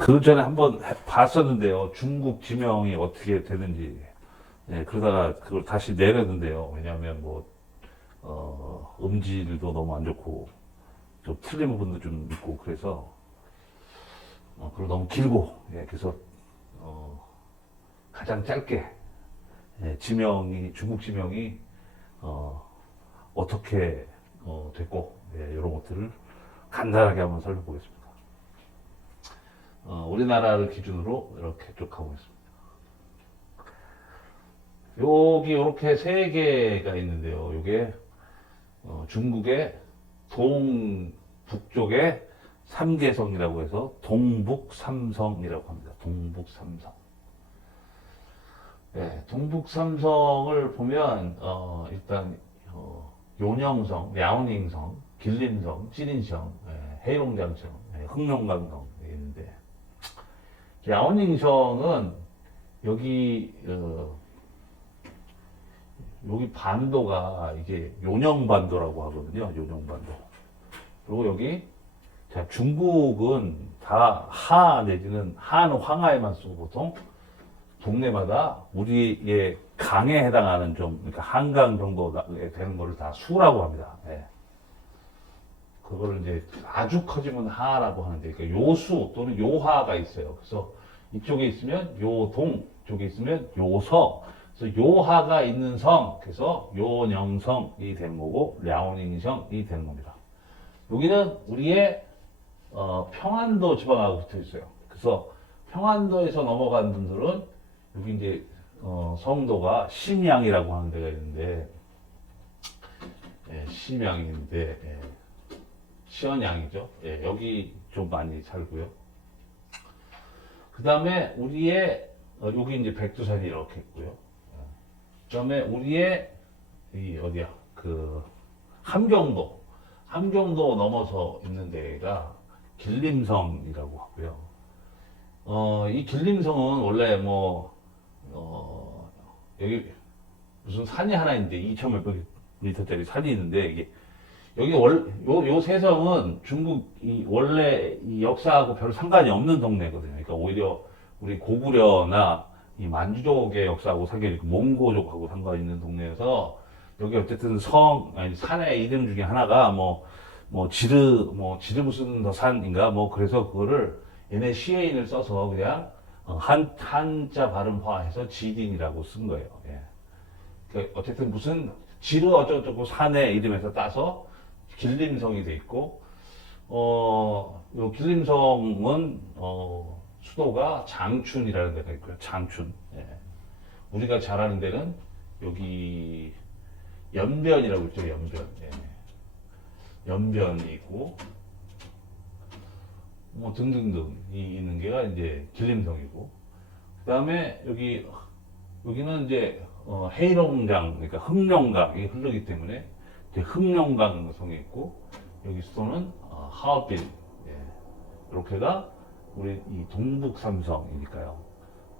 그 전에 한번 해- 봤었는데요. 중국 지명이 어떻게 되는지. 예, 그러다가 그걸 다시 내렸는데요. 왜냐하면 뭐, 어, 음질도 너무 안 좋고, 좀 틀린 부분도 좀 있고, 그래서, 어, 그리고 너무 길고, 예, 그래서, 어, 가장 짧게, 예, 지명이, 중국 지명이, 어, 어떻게, 어, 됐고, 예, 이런 것들을 간단하게 한번 살펴보겠습니다. 어, 우리나라를 기준으로 이렇게 쭉 가고 있습니다. 여기 이렇게 세 개가 있는데요. 이게 어, 중국의 동북쪽에 삼계성이라고 해서 동북삼성이라고 합니다. 동북삼성. 네, 동북삼성을 보면 어, 일단 어, 요녕성, 랴오닝성, 길림성, 찌린성, 예, 해롱장성, 예, 있는데 랴오닝성은 여기 어, 여기 반도가 이게 요녕반도라고 하거든요. 요녕반도. 그리고 여기 자, 중국은 다 하 내지는 하는 황하에만 쓰고 보통 동네마다 우리의 강에 해당하는 좀 그러니까 한강 정도에 되는 거를 다 수라고 합니다. 예. 그거를 이제 아주 커지면 하라고 하는데 그러니까 요수 또는 요하가 있어요. 그래서 이쪽에 있으면 요동, 쪽에 있으면 요서. 그래서 요하가 있는 성, 그래서 요녕성이 되는 거고 랴오닝성이 되는 겁니다. 여기는 우리의 어, 평안도 지방하고 붙어 있어요. 그래서 평안도에서 넘어간 분들은 여기 이제 어, 성도가 심양이라고 하는 데가 있는데 예, 심양인데 예, 시언양이죠. 예, 여기 좀 많이 살고요. 그 다음에 우리의 어, 여기 이제 백두산이 이렇게 있고요. 그 다음에 우리의 이 어디야 그 함경도 함경도 넘어서 있는 데가 길림성이라고 하고요. 어, 이 길림성은 원래 뭐, 어, 여기 무슨 산이 하나 있는데 2천 몇백 미터짜리 산이 있는데 이게 여기 월, 요, 요 세성은 중국 이 원래 이 역사하고 별 상관이 없는 동네거든요. 그러니까 오히려 우리 고구려나 이 만주족의 역사하고 상관이 있고 몽고족하고 상관이 있는 동네여서 여기 어쨌든 성, 아니 산의 이름 중에 하나가 뭐, 뭐 지르, 뭐 지르 무슨 더 산인가 뭐 그래서 그거를 얘네 시에인을 써서 그냥 어, 한, 한자 발음화해서 지딘이라고 쓴 거예요. 예. 그 어쨌든 무슨 지르 어쩌고저쩌고 산의 이름에서 따서 길림성이 돼 있고, 어, 요 길림성은, 어, 수도가 장춘이라는 데가 있고요. 장춘. 예. 우리가 잘 아는 데는 여기 연변이라고 있죠. 연변. 예. 연변이 있고, 뭐 등등등 이 있는 게가 이제 길림성이고, 그 다음에 여기, 여기는 이제, 어, 해롱강, 그러니까 흑룡강이 흐르기 때문에 이제 흑룡강성이 있고, 여기 수도는 어, 하얼빈. 예. 이렇게가 우리 이 동북 삼성이니까요.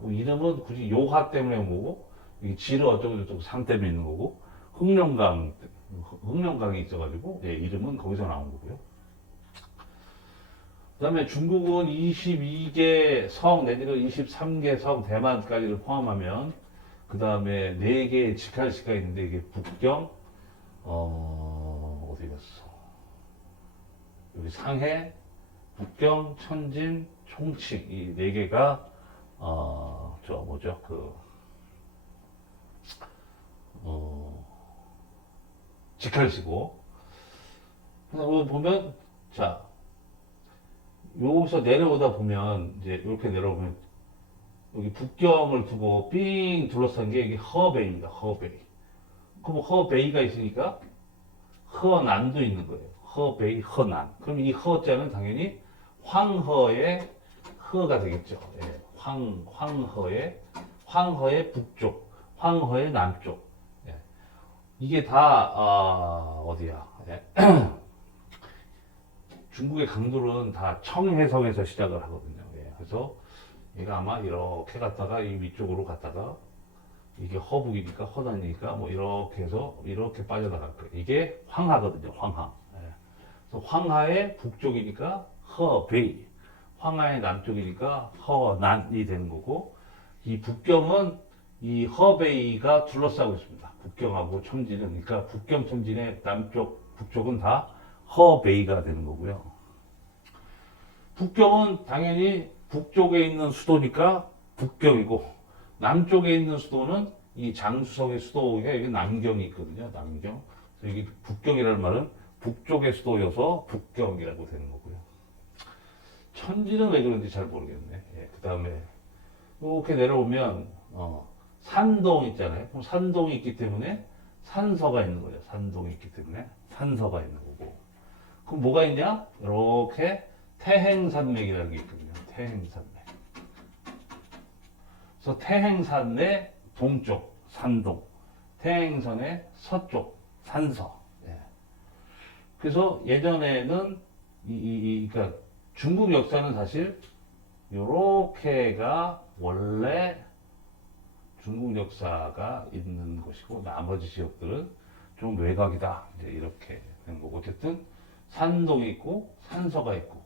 뭐 이름은 굳이 요하 때문에 온 거고, 이 지르 어쩌고 저쩌고 산 때문에 있는 거고, 흑룡강, 흑룡강이 있어가지고, 예, 이름은 거기서 나온 거고요. 그 다음에 중국은 22개 성, 내지는 23개 성, 대만까지를 포함하면, 그 다음에 4개의 직할시가 있는데, 이게 북경, 어, 어디 갔어? 여기 상해, 북경, 천진, 총칭, 이 네 개가, 어, 저 뭐죠, 그, 어, 직할시고, 그래서 보면, 자, 여기서 내려오다 보면 이제 이렇게 내려오면 여기 북경을 두고 삥 둘러싼 게 이게 허베이입니다. 허베이. 그럼 허베이가 있으니까 허난도 있는 거예요. 허베이, 허난. 그럼 이 허자는 당연히 황허의 허가 되겠죠. 예, 황, 황허의, 황허의 북쪽, 황허의 남쪽. 예. 이게 다, 아, 어디야. 예. 중국의 강들은 다 청해성에서 시작을 하거든요. 예, 그래서 얘가 아마 이렇게 갔다가 이 위쪽으로 갔다가 이게 허북이니까 허단이니까 뭐 이렇게 해서 이렇게 빠져나갈 거예요. 이게 황하거든요. 황하. 예. 그래서 황하의 북쪽이니까 허베이, 황하의 남쪽이니까 허난이 되는 거고 이 북경은 이 허베이가 둘러싸고 있습니다. 북경하고 청진은 그러니까 북경 청진의 남쪽 북쪽은 다 허베이가 되는 거고요. 북경은 당연히 북쪽에 있는 수도니까 북경이고 남쪽에 있는 수도는 이 장수성의 수도가 여기 남경이 있거든요. 남경. 그래서 여기 북경이라는 말은 북쪽의 수도여서 북경이라고 되는 거고요. 천지는 왜 그런지 잘 모르겠네. 예, 그 다음에 이렇게 내려오면 어, 산동 있잖아요. 그럼 산동이 있기 때문에 산서가 있는 거죠. 산동이 있기 때문에 산서가 있는 거고. 그럼 뭐가 있냐? 이렇게 태행산맥이라는 게 있거든요. 태행산맥. 그래서 태행산의 동쪽 산동, 태행선의 서쪽 산서. 예. 그래서 예전에는 이, 이, 이 그러니까 중국 역사는 사실 요렇게가 원래 중국 역사가 있는 곳이고 나머지 지역들은 좀 외곽이다. 이제 이렇게 된 거고 어쨌든 산동이 있고 산서가 있고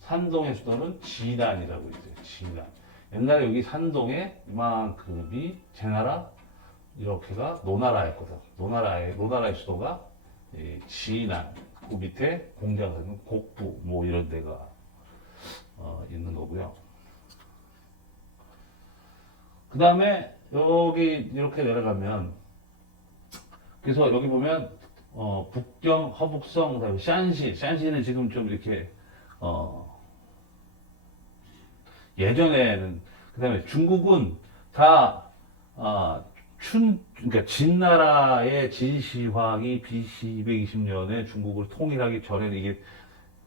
산동의 수도는 진안이라고 있어요. 진안. 옛날에 여기 산동에 이만큼이 제나라 이렇게가 노나라였거든. 노나라의 노나라의 수도가 이 진안. 그 밑에 공장은 곡부 뭐 이런 데가 어, 있는 거고요. 그 다음에 여기 이렇게 내려가면 그래서 여기 보면 어, 북경, 허북성, 샨시, 샨시는 지금 좀 이렇게 어, 예전에는 그다음에 중국은 다 아, 춘 그러니까 진나라의 진시황이 BC 220년에 중국을 통일하기 전에는 이게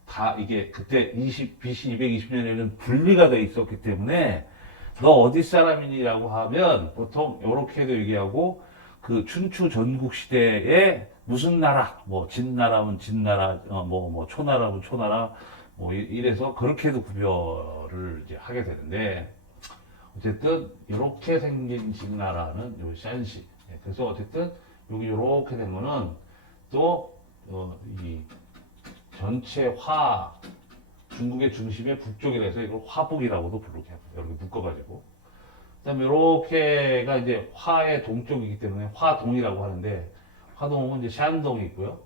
다 이게 그때 20 BC 220년에는 분리가 돼 있었기 때문에 너 어디 사람이니라고 하면 보통 이렇게도 얘기하고 그 춘추 전국 시대에 무슨 나라? 뭐 진나라면 진나라 어 뭐 뭐 초나라면 초나라 뭐 이- 이래서 그렇게도 구별 을 이제 하게 되는데 어쨌든 이렇게 생긴 진나라는 요 샨시 예, 그래서 어쨌든 여기 이렇게 된 거는 또이 전체 화 중국의 중심의 북쪽이라 해서 이걸 화북이라고도 부르게 합니다. 이렇게 묶어가지고. 그 다음에 이렇게가 이제 화의 동쪽이기 때문에 화동이라고 하는데, 화동은 이제 샨동이 있고요.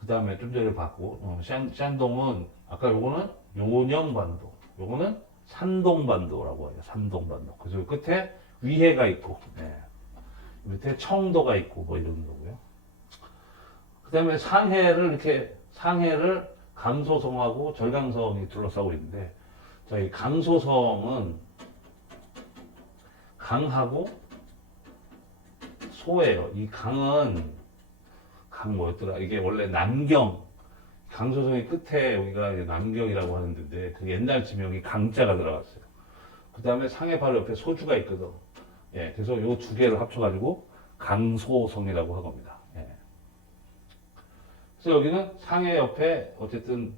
그 다음에 좀 전에 봤고, 어, 샨, 샨동은, 아까 요거는 요령반도, 요거는 산동반도라고 해요. 산동반도. 그래서 요 끝에 위해가 있고, 네. 밑에 청도가 있고, 뭐 이런 거고요. 그 다음에 상해를 이렇게, 상해를 강소성하고 절강성이 둘러싸고 있는데 저희 강소성은 강하고 소예요. 이 강은 강 뭐였더라? 이게 원래 남경 강소성의 끝에 여기가 이제 남경이라고 하는 데인데 그 옛날 지명이 강자가 들어갔어요. 그 다음에 상해 바로 옆에 소주가 있거든. 예, 그래서 요 두 개를 합쳐가지고 강소성이라고 한 겁니다. 예. 그래서 여기는 상해 옆에 어쨌든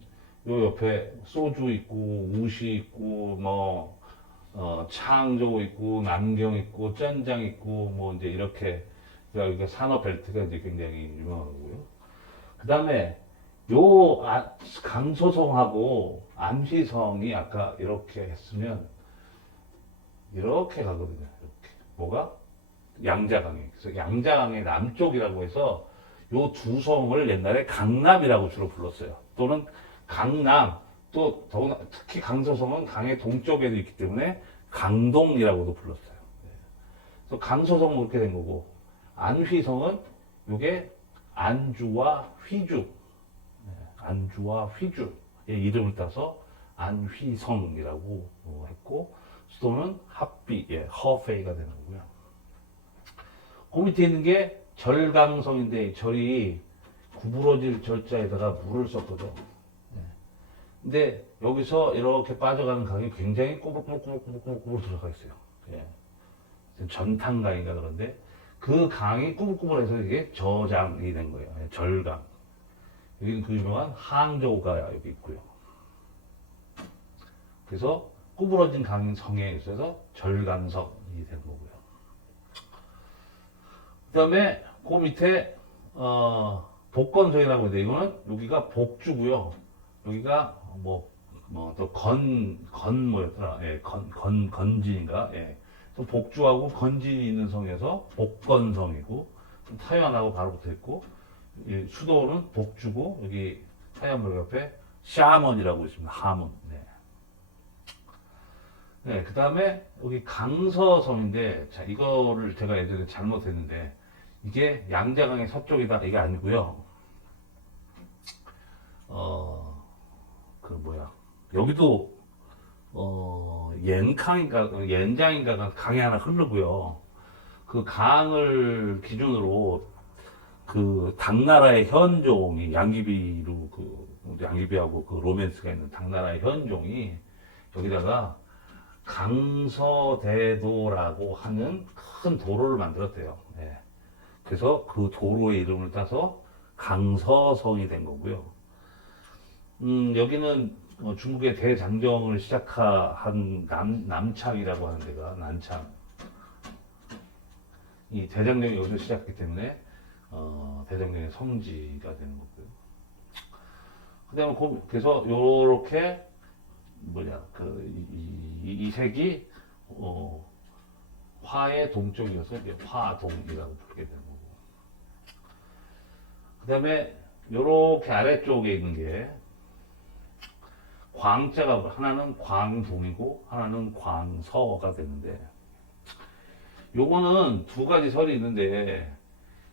요 옆에 소주 있고 우시 있고 뭐 어, 창조 있고 남경 있고 쩐장 있고 뭐 이제 이렇게 여기가 산업 벨트가 이제 굉장히 유명하고요. 그 다음에 요 아, 강소성하고 암시성이 아까 이렇게 했으면 이렇게 가거든요. 이렇게 뭐가 양자강이 그래서 양자강의 남쪽이라고 해서 요 두 성을 옛날에 강남이라고 주로 불렀어요. 또는 강남, 또 더구나 특히 강서성은 강의 동쪽에도 있기 때문에 강동이라고도 불렀어요. 네. 그래서 강서성은 그렇게 된 거고 안휘성은 요게 안주와 휘주, 네, 안주와 휘주의 이름을 따서 안휘성이라고 어, 했고 수도는 합비, 예, 허페이가 되는 거고요. 그 밑에 있는 게 절강성인데 절이 구부러질 절자에다가 물을 썼거든. 예. 근데 여기서 이렇게 빠져가는 강이 굉장히 꾸불꾸불꾸불꾸불 들어가 있어요. 예. 전탕강인가 그런데 그 강이 꾸불꾸불해서 이게 저장이 된 거예요. 예, 절강. 여기는 그 유명한 항저우가 여기 있고요. 그래서 구부러진 강인 성에 있어서 절강성이 된 거고요. 그 다음에 그 밑에 어, 복건성이라고 있는데 이거는 여기가 복주고요. 여기가 뭐 뭐또건 건 뭐였더라? 예, 건, 건 건진인가? 예. 또 복주하고 건진이 있는 성에서 복건성이고 좀 타이완하고 바로 붙어 있고 이 수도는 복주고 여기 타이완물 옆에 샤먼이라고 있습니다. 하문. 네. 네, 그 다음에 여기 강서성인데, 자, 이거를 제가 예전에 잘못했는데, 이게 양자강의 서쪽이다, 이게 아니고요 어, 그 뭐야. 여기도, 어, 옌캉인가, 옌장인가가 강이 하나 흐르고요. 그 강을 기준으로 그 당나라의 현종이 양귀비로 그 양귀비하고 그 로맨스가 있는 당나라의 현종이 여기다가 강서대도라고 하는 큰 도로를 만들었대요. 예. 그래서 그 도로의 이름을 따서 강서성이 된 거고요. 음, 여기는 어, 중국의 대장정을 시작한 남, 남창이라고 하는 데가 난창. 이 대장정이 여기서 시작했기 때문에 어, 대장정의 성지가 되는 거고요. 그다음에 그- 그래서 요렇게 뭐냐 그이 색이 어, 화의 동쪽이어서 이제 화동이라고 부르게 되는 거고. 그다음에 요렇게 아래쪽에 있는 게 광자가 하나는 광동이고 하나는 광서가 되는데 요거는 두 가지 설이 있는데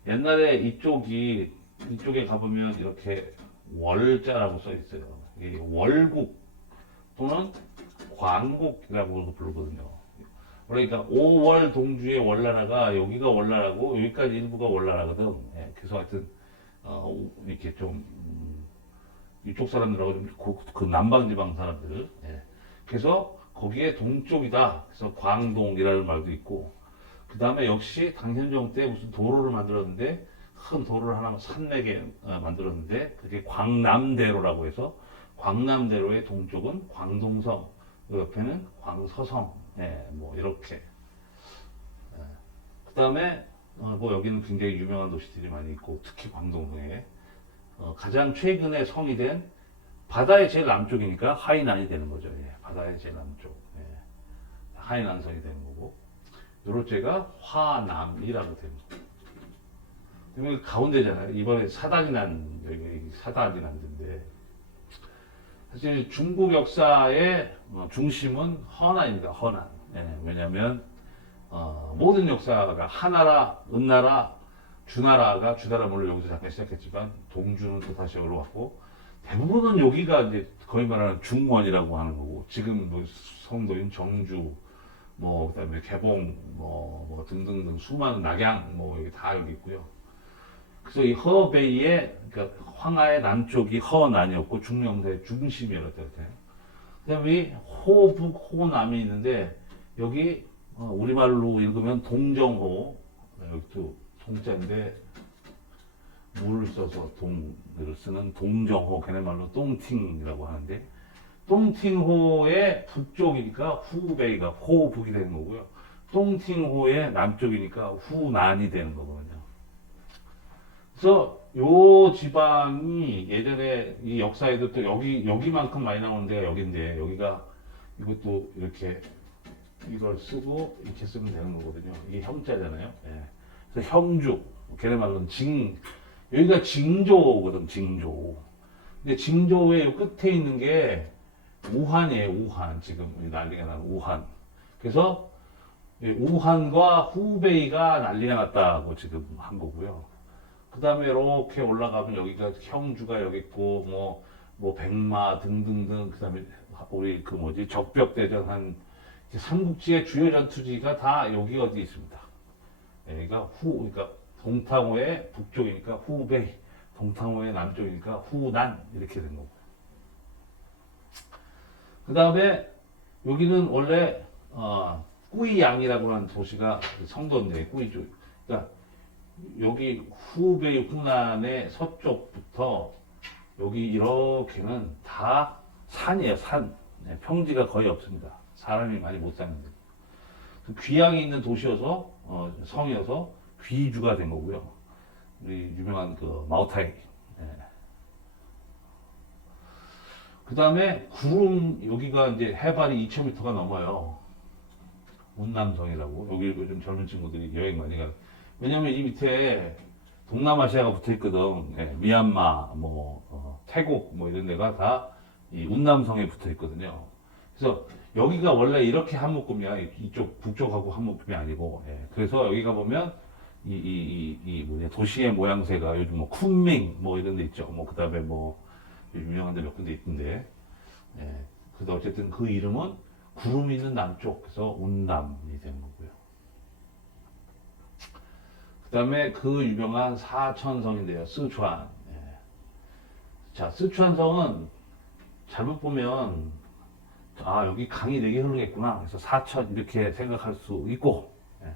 옛날에 이쪽이 이쪽에 가보면 이렇게 월자라고 써 있어요. 이 월국 또는 광국이라고도 부르거든요. 그러니까 5월 동주의 월나라가 여기가 월나라고 여기까지 일부가 월나라거든. 예, 그래서 하여튼 어, 이렇게 좀 음, 이쪽 사람들하고 좀그 남방 지방 사람들. 예. 그래서 거기에 동쪽이다. 그래서 광동이라는 말도 있고 그 다음에 역시 당현종 때 무슨 도로를 만들었는데 큰 도로를 하나 산맥에 어, 만들었는데 그게 광남대로라고 해서 광남대로의 동쪽은 광동성, 그 옆에는 광서성, 예, 뭐 이렇게. 그 다음에 어, 뭐 여기는 굉장히 유명한 도시들이 많이 있고 특히 광동에 어, 가장 최근에 성이 된 바다의 제일 남쪽이니까 하이난이 되는 거죠. 예, 바다의 제일 남쪽, 예, 하이난성이 되는 거고. 요렇게가 화남이라고 됩니다. 여기 가운데잖아요. 이번에 사단이 난, 여기 사단이 난 데인데. 사실 중국 역사의 어, 중심은 허난입니다. 허난. 예, 왜냐면, 어, 모든 역사가 하나라, 은나라, 주나라가, 주나라 물론 여기서 잠깐 시작했지만, 동주는 또 다시 여기로 왔고, 대부분은 여기가 이제 거의 말하는 중원이라고 하는 거고, 지금 뭐 성도인 정주, 뭐 그다음에 개봉 뭐, 뭐 등등등 수많은 낙양 뭐 여기 다 여기 있고요. 그래서 이 허베이의 그러니까 황하의 남쪽이 허난이었고 중령사의 중심이었다 이렇게. 그다음에 이 호북 호남이 있는데 여기 어, 우리말로 읽으면 동정호 여기 또 동자인데 물을 써서 동을 쓰는 동정호 걔네 말로 똥팅이라고 하는데 똥팅호의 북쪽이니까 후베이가 호북이 되는 거고요. 똥팅호의 남쪽이니까 후난이 되는 거거든요. 그래서 요 지방이 예전에 이 역사에도 또 여기 여기만큼 많이 나오는 데가 여기인데 여기가 이것도 이렇게 이걸 쓰고 이렇게 쓰면 되는 거거든요. 이게 형자잖아요. 예. 그래서 형주 걔네 말로는 징 여기가 징조거든 징조. 근데 징조의 요 끝에 있는 게 우한이에요, 우한. 지금 난리가 나는 우한. 그래서 이 우한과 후베이가 난리가 났다고 지금 한 거고요. 그 다음에 이렇게 올라가면 여기가 형주가 여기 있고, 뭐, 뭐, 백마 등등등, 그 다음에 우리 그 뭐지, 적벽대전 한 삼국지의 주요 전투지가 다 여기 어디 있습니다. 여기가 후, 그러니까 동탕호의 북쪽이니까 후베이, 동탕호의 남쪽이니까 후난, 이렇게 된 거고. 그 다음에 여기는 원래 어, 꾸이양이라고 하는 도시가 성도인데 꾸이주. 그러니까 여기 후베이 후난의 서쪽부터 여기 이렇게는 다 산이에요. 산. 네, 평지가 거의 없습니다. 사람이 많이 못 사는데. 그 귀양이 있는 도시여서 어, 성이어서 귀주가 된 거고요. 우리 유명한 그 마오타이. 그그 다음에 구름 여기가 이제 해발이 2,000m가 넘어요. 운남성이라고 여기 요즘 젊은 친구들이 여행 많이 가. 왜냐면 이 밑에 동남아시아가 붙어 있거든. 예, 미얀마, 뭐 어, 태국 뭐 이런 데가 다 이 운남성에 붙어 있거든요. 그래서 여기가 원래 이렇게 한 묶음이야. 이- 이쪽 북쪽하고 한 묶음이 아니고. 예, 그래서 여기가 보면 이, 이, 이, 이 뭐냐 도시의 모양새가 요즘 뭐 쿤밍 뭐 이런 데 있죠. 뭐 그다음에 뭐 유명한 데 몇 군데 있던데. 예. 근데 어쨌든 그 이름은 구름이 있는 남쪽 그래서 운남이 되는 거고요. 그 다음에 그 유명한 사천성인데요. 스촨. 예. 자, 스촨성은 잘못 보면 아 여기 강이 네개 흐르겠구나. 그래서 사천 이렇게 생각할 수 있고. 예.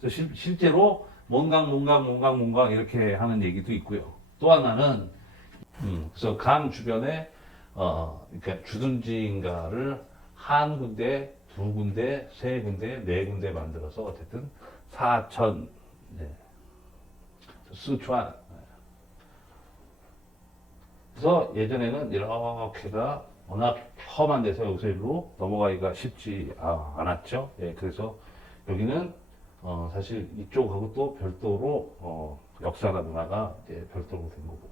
그래서 실, 실제로 뭔강 뭔강 뭔강 뭔강 이렇게 하는 얘기도 있고요. 또 하나는 음, 그래서 강 주변에 어, 그러니까 주둔지인가를 한 군데, 두 군데, 세 군데, 네 군데 만들어서 어쨌든 사천, 네. 스촨. 그래서 예전에는 이렇게가 워낙 험한 데서 여기서 일로 넘어가기가 쉽지 아- 않았죠. 예, 그래서 여기는 어, 사실 이쪽하고 또 별도로 어, 역사나 문화가 별도로 된 거고.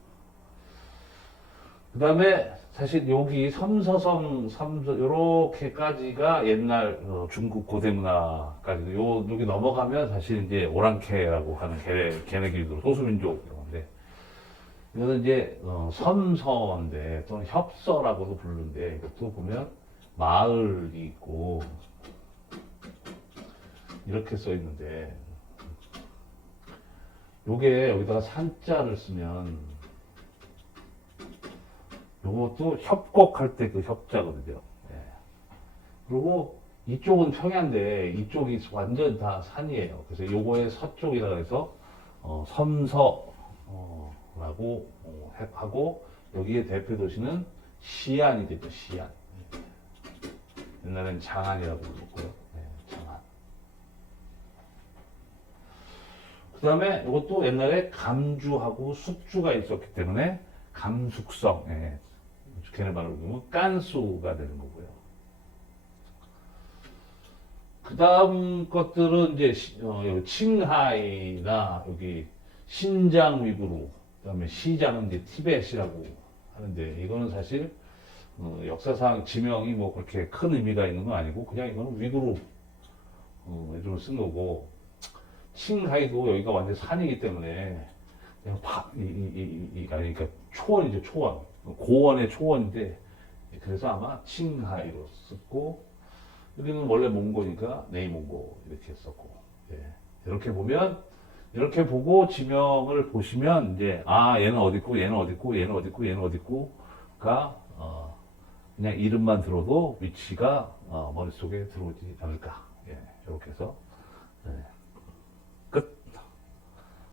그 다음에 사실 여기 섬서섬, 섬서, 요렇게까지가 옛날 어, 중국 고대 문화까지, 요, 여기 넘어가면 사실 이제 오랑캐라고 하는 걔네, 걔네끼리도 소수민족 이런데, 이거는 이제 어, 섬서인데, 또는 협서라고도 부르는데, 이것도 보면 마을이 있고, 이렇게 써 있는데, 요게 여기다가 산자를 쓰면, 요것도 협곡할 때 그 협자거든요. 예. 그리고 이쪽은 평야인데 이쪽이 완전 다 산이에요. 그래서 요거의 서쪽이라 해서 어, 섬서라고 어, 해- 하고 여기에 대표 도시는 시안이 되죠. 시안. 예. 옛날엔 장안이라고 불렀고요. 네, 장안. 그 다음에 이것도 옛날에 감주하고 숙주가 있었기 때문에 감숙성, 예. 걔네 말로 보면 깐수가 되는 거고요. 그 다음 것들은 이제 시- 어, 여기 칭하이나 여기 신장 위구르, 그다음에 시장은 이제 티벳이라고 하는데 이거는 사실 어, 역사상 지명이 뭐 그렇게 큰 의미가 있는 건 아니고 그냥 이거는 위구르 어, 이름을 쓴 거고 칭하이도 여기가 완전 산이기 때문에 그냥 바, 이, 이, 이, 이, 아니, 그러니까 초원이죠, 초원. 고원의 초원인데, 그래서 아마 칭하이로 썼고, 여기는 원래 몽고니까 네이몽고 이렇게 썼고, 예. 이렇게 보면, 이렇게 보고 지명을 보시면, 이제, 아, 얘는 어딨고, 얘는 어딨고, 얘는 어딨고, 얘는 어딨고가, 어, 그냥 이름만 들어도 위치가, 어, 머릿속에 들어오지 않을까. 예, 이렇게 해서, 예.